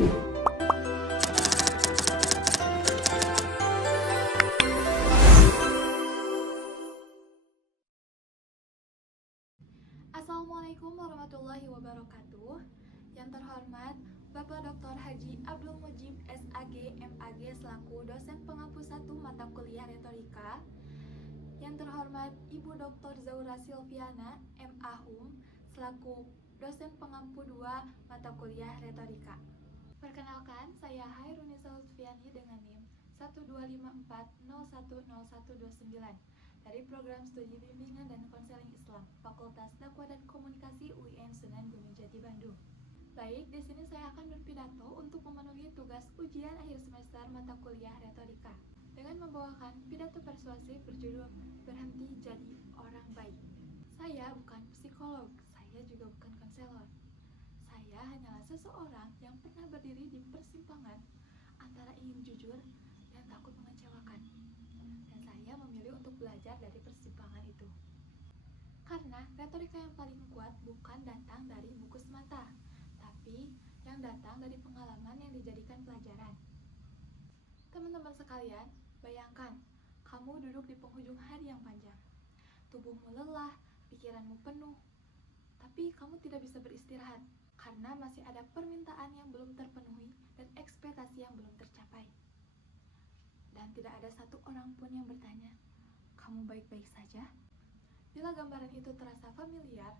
Assalamualaikum warahmatullahi wabarakatuh. Yang terhormat Bapak Dr. Haji Abdul Mujib SAG MAG selaku dosen pengampu 1 mata kuliah retorika. Yang terhormat Ibu Dr. Zaura Silviana MA Hum selaku dosen pengampu 2 mata kuliah retorika. Perkenalkan, saya Hairunisa Lutfiani dengan NIM 12540100129 dari Program Studi Bimbingan dan Konseling Islam Fakultas Dakwah dan Komunikasi UIN Sunan Gunung Jati Bandung. Baik, di sini saya akan berpidato untuk memenuhi tugas ujian akhir semester mata kuliah retorika dengan membawakan pidato persuasif berjudul Berhenti Jadi Orang Baik. Saya bukan psikolog, saya juga bukan konselor. Saya hanyalah seseorang yang pernah berdiri di persimpangan antara ingin jujur dan takut mengecewakan. Dan saya memilih untuk belajar dari persimpangan itu. Karena retorika yang paling kuat bukan datang dari buku semata, tapi yang datang dari pengalaman yang dijadikan pelajaran. Teman-teman sekalian, bayangkan kamu duduk di penghujung hari yang panjang. Tubuhmu lelah, pikiranmu penuh, tapi kamu tidak bisa beristirahat karena masih ada permintaan yang belum terpenuhi dan ekspektasi yang belum tercapai. Dan tidak ada satu orang pun yang bertanya, "Kamu baik-baik saja?" Bila gambaran itu terasa familiar,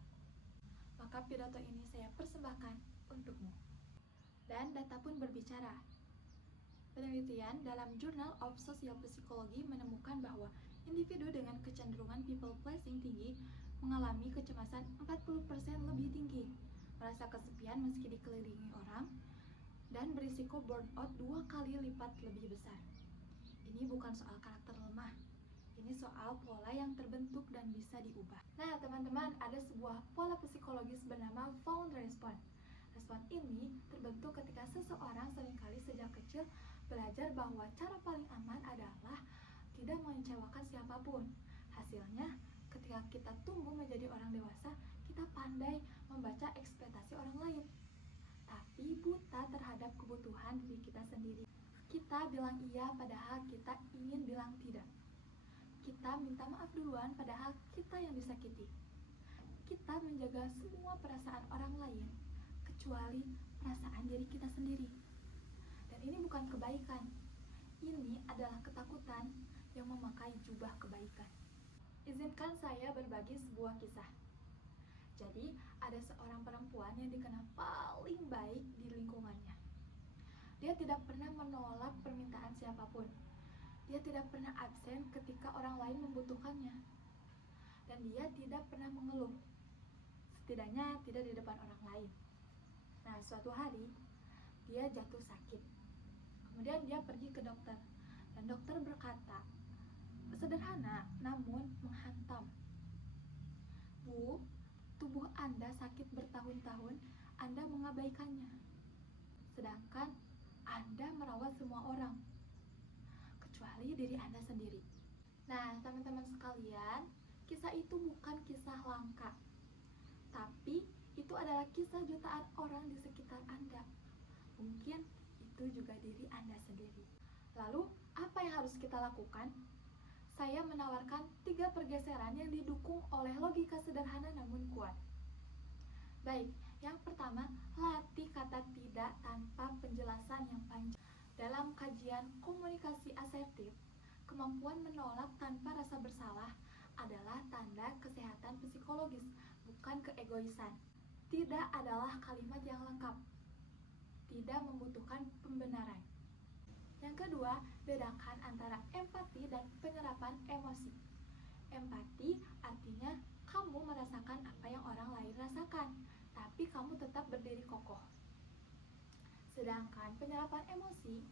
maka pidato ini saya persembahkan untukmu. Dan data pun berbicara. Penelitian dalam Journal of Social Psychology menemukan bahwa individu dengan kecenderungan people pleasing tinggi mengalami kecemasan 40% lebih tinggi, merasa kesepian meski dikelilingi orang, dan berisiko burnout 2 kali lipat lebih besar. Ini bukan soal karakter lemah, ini soal pola yang terbentuk dan bisa diubah. Nah teman-teman, ada sebuah pola psikologis bernama found response. Respon ini terbentuk ketika seseorang seringkali sejak kecil belajar bahwa cara paling aman adalah tidak mengecewakan siapapun. Hasilnya, ketika kita tumbuh menjadi orang dewasa, kita pandai membaca ekspektasi orang lain, tapi buta terhadap kebutuhan diri kita sendiri. Kita bilang iya padahal kita ingin bilang tidak. Kita minta maaf duluan padahal kita yang disakiti. Kita menjaga semua perasaan orang lain kecuali perasaan diri kita sendiri. Dan ini bukan kebaikan. Ini adalah ketakutan yang memakai jubah kebaikan. Izinkan saya berbagi sebuah kisah. Jadi, ada seorang perempuan yang dikenal paling baik di lingkungannya. Dia tidak pernah menolak permintaan siapapun. Dia tidak pernah absen ketika orang lain membutuhkannya. Dan dia tidak pernah mengeluh, setidaknya tidak di depan orang lain. Nah, suatu hari, dia jatuh sakit. Kemudian dia pergi ke dokter. Dan dokter berkata, sederhana namun menghantam. "Bu, tubuh Anda sakit bertahun-tahun, Anda mengabaikannya. Sedangkan Anda merawat semua orang, kecuali diri Anda sendiri." Nah, teman-teman sekalian, kisah itu bukan kisah langka, tapi itu adalah kisah jutaan orang di sekitar Anda. Mungkin itu juga diri Anda sendiri. Lalu, apa yang harus kita lakukan? Saya menawarkan 3 pergeseran yang didukung oleh logika sederhana namun kuat. Baik, yang pertama, latih kata tidak tanpa penjelasan yang panjang. Dalam kajian komunikasi asertif, kemampuan menolak tanpa rasa bersalah adalah tanda kesehatan psikologis, bukan keegoisan. Tidak adalah kalimat yang lengkap, tidak membutuhkan pembenaran. Yang kedua, bedakan antara empati dan penyerapan emosi. Empati artinya kamu merasakan apa yang orang lain rasakan, tapi kamu tetap berdiri kokoh. Sedangkan penyerapan emosi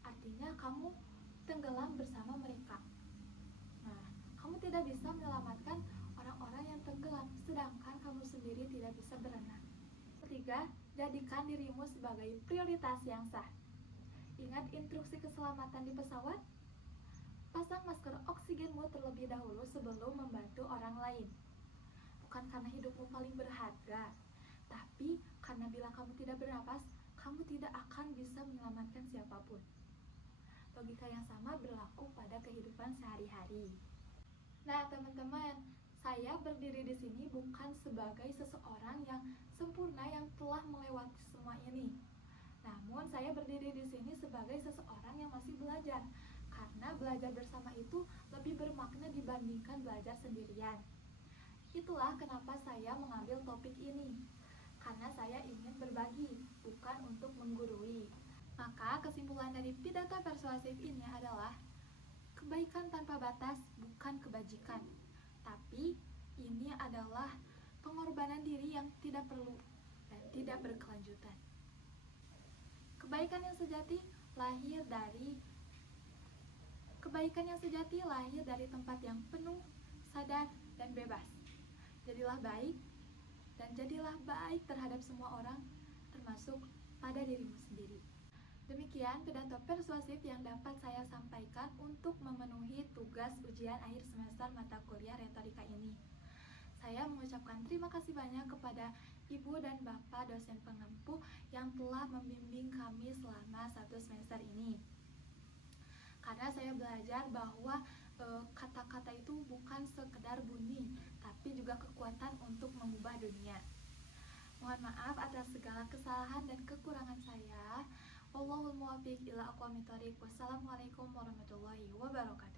artinya kamu tenggelam bersama mereka. Nah, kamu tidak bisa menyelamatkan orang-orang yang tenggelam, sedangkan kamu sendiri tidak bisa berenang. Ketiga, jadikan dirimu sebagai prioritas yang sah. Ingat instruksi keselamatan di pesawat? Pasang masker oksigenmu terlebih dahulu sebelum membantu orang lain. Bukan karena hidupmu paling berharga, tapi karena bila kamu tidak bernapas, kamu tidak akan bisa menyelamatkan siapapun. Logika yang sama berlaku pada kehidupan sehari-hari. Nah, teman-teman, saya berdiri di sini bukan sebagai seseorang yang sempurna yang telah melewati semua ini. Namun, saya berdiri di sini sebagai seseorang yang masih belajar, karena belajar bersama itu lebih bermakna dibandingkan belajar sendirian. Itulah kenapa saya mengambil topik ini, karena saya ingin berbagi, bukan untuk menggurui. Maka kesimpulan dari pidato persuasif ini adalah kebaikan tanpa batas bukan kebajikan, tapi ini adalah pengorbanan diri yang tidak perlu dan tidak berkelanjutan. Kebaikan yang sejati lahir dari tempat yang penuh, sadar, dan bebas. Jadilah baik, dan jadilah baik terhadap semua orang, termasuk pada dirimu sendiri. Demikian pidato persuasif yang dapat saya sampaikan untuk memenuhi tugas ujian akhir semester mata kuliah retorika ini. Saya mengucapkan terima kasih banyak kepada Ibu dan Bapak dosen pengempu yang telah membimbing kami selama 1 semester ini. Karena saya belajar bahwa kata-kata itu bukan sekedar bunyi, tapi juga kekuatan untuk mengubah dunia. Mohon maaf atas segala kesalahan dan kekurangan saya. Wallahul muwaffiq ila aqwamit thoriq. Wassalamualaikum warahmatullahi wabarakatuh.